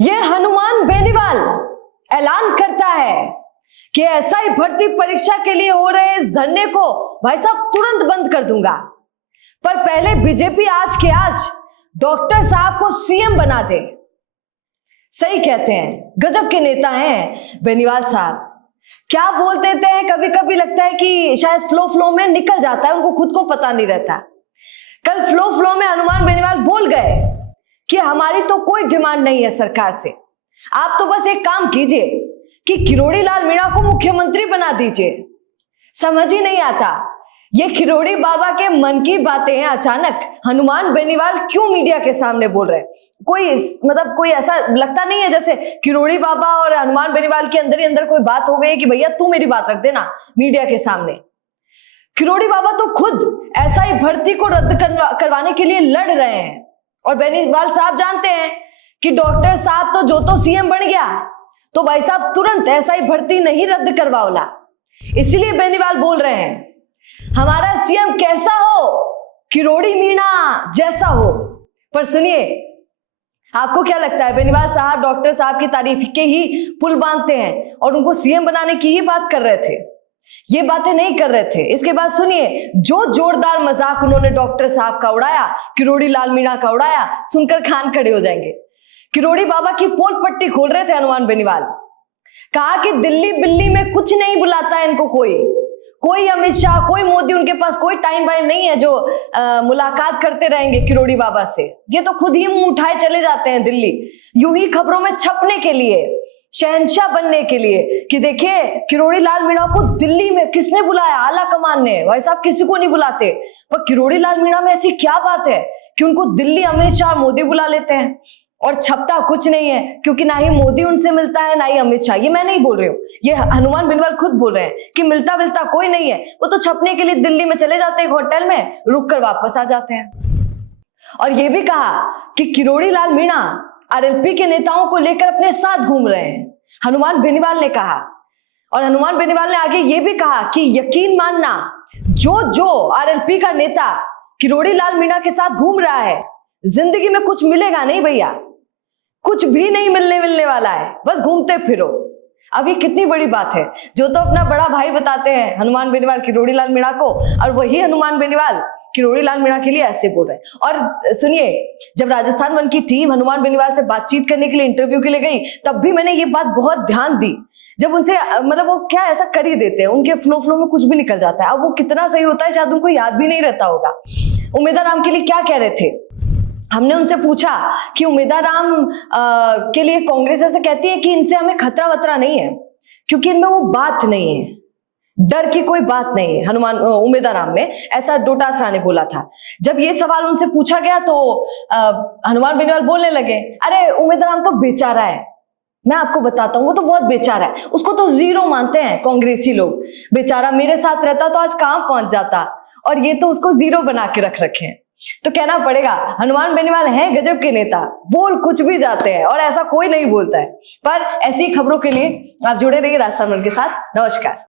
ये हनुमान बेनीवाल ऐलान करता है कि एसआई भर्ती परीक्षा के लिए हो रहे इस धरने को भाई साहब तुरंत बंद कर दूंगा, पर पहले बीजेपी आज के आज डॉक्टर साहब को सीएम बना दे। सही कहते हैं, गजब के नेता हैं बेनीवाल साहब। क्या बोल देते हैं, कभी कभी लगता है कि शायद फ्लो में निकल जाता है, उनको खुद को पता नहीं रहता। कल फ्लो में हनुमान बेनीवाल बोल गए कि हमारी तो कोई डिमांड नहीं है सरकार से, आप तो बस एक काम कीजिए कि किरोड़ी लाल मीणा को मुख्यमंत्री बना दीजिए। समझ ही नहीं आता ये किरोड़ी बाबा के मन की बातें हैं। अचानक हनुमान बेनीवाल क्यों मीडिया के सामने बोल रहे हैं? कोई ऐसा लगता नहीं है जैसे किरोड़ी बाबा और हनुमान बेनीवाल के अंदर ही अंदर कोई बात हो गई कि भैया तू मेरी बात रख देना मीडिया के सामने। किरोड़ी बाबा तो खुद एसआई भर्ती को रद्द करवाने के लिए लड़ रहे हैं और बेनीवाल साहब जानते हैं कि डॉक्टर साहब तो जो तो सीएम बन गया तो भाई साहब तुरंत एसआई भर्ती नहीं रद्द करवाओला। इसीलिए बेनीवाल बोल रहे हैं हमारा सीएम कैसा हो, किरोड़ी मीणा जैसा हो। पर सुनिए, आपको क्या लगता है बेनीवाल साहब डॉक्टर साहब की तारीफ के ही पुल बांधते हैं और उनको सीएम बनाने की ही बात कर रहे थे? ये बातें नहीं कर रहे थे। इसके बाद सुनिए, जो जोरदार मजाक उन्होंने डॉक्टर साहब का उड़ाया, किरोड़ी लाल मीणा का उड़ाया, सुनकर खान खड़े हो जाएंगे। किरोड़ी बाबा की पोल पट्टी खोल रहे थे हनुमान बेनीवाल। कहा कि दिल्ली बिल्ली में कुछ नहीं बुलाता है इनको कोई अमित शाह, कोई मोदी, उनके पास कोई टाइम वाइम नहीं है जो मुलाकात करते रहेंगे किरोड़ी बाबा से। ये तो खुद ही मुंह उठाए चले जाते हैं दिल्ली, यूं ही खबरों में छपने के लिए, शहंशाह बनने के लिए कि देखिए किरोड़ी लाल मीणा को दिल्ली में किसने बुलाया, आला कमान ने। भाई साहब किसी को नहीं बुलाते, पर किरोड़ी लाल मीणा में ऐसी क्या बात है कि उनको दिल्ली अमित शाह मोदी बुला लेते हैं? और छपता कुछ नहीं है, क्योंकि ना ही मोदी उनसे मिलता है ना ही अमित शाह। ये मैं नहीं बोल रही हूँ, ये हनुमान बेनीवाल खुद बोल रहे हैं कि मिलता विलता कोई नहीं है। वो तो छपने के लिए दिल्ली में चले जाते हैं, होटल में रुक कर वापस आ जाते हैं। और ये भी कहा कि किरोड़ी लाल मीणा आरएलपी के नेताओं को लेकर अपने साथ घूम रहे हैं, हनुमान बेनीवाल ने कहा। और हनुमान बेनीवाल ने आगे ये भी कहा कि यकीन मानना, जो आरएलपी का नेता किरोड़ी लाल मीणा के साथ घूम रहा है, जिंदगी में कुछ मिलेगा नहीं भैया, कुछ भी नहीं मिलने वाला है, बस घूमते फिरो। अब ये कितनी बड़ी बात है, जो तो अपना बड़ा भाई बताते हैं हनुमान बेनीवाल किरोड़ी लाल मीणा को, और वही हनुमान बेनीवाल किरोड़ी लाल मीणा के लिए ऐसे बोल रहे हैं। और सुनिए, जब राजस्थान वन की टीम हनुमान बेनीवाल से बातचीत करने के लिए इंटरव्यू के लिए गई, तब भी मैंने ये बात बहुत ध्यान दी। जब उनसे वो क्या ऐसा कर ही देते हैं, उनके फ्लो में कुछ भी निकल जाता है। अब वो कितना सही होता है शायद उनको याद भी नहीं रहता होगा। उमेदा राम के लिए क्या कह रहे थे, हमने उनसे पूछा कि उमेदा राम के लिए कांग्रेस ऐसे कहती है कि इनसे हमें खतरा वतरा नहीं है, क्योंकि इनमें वो बात नहीं है, डर की कोई बात नहीं है। उमेदा राम में ऐसा डोटासरा ने बोला था। जब ये सवाल उनसे पूछा गया तो हनुमान बेनीवाल बोलने लगे, अरे उमेदा राम तो बेचारा है, मैं आपको बताता हूँ, वो तो बहुत बेचारा है, उसको तो जीरो मानते हैं कांग्रेसी लोग। बेचारा मेरे साथ रहता तो आज कहाँ पहुंच जाता, और ये तो उसको जीरो बना के रख रखे हैं। तो कहना पड़ेगा हनुमान बेनीवाल हैं गजब के नेता, बोल कुछ भी जाते हैं और ऐसा कोई नहीं बोलता है। पर ऐसी खबरों के लिए आप जुड़े रहिए राजस्थान वन के साथ। नमस्कार।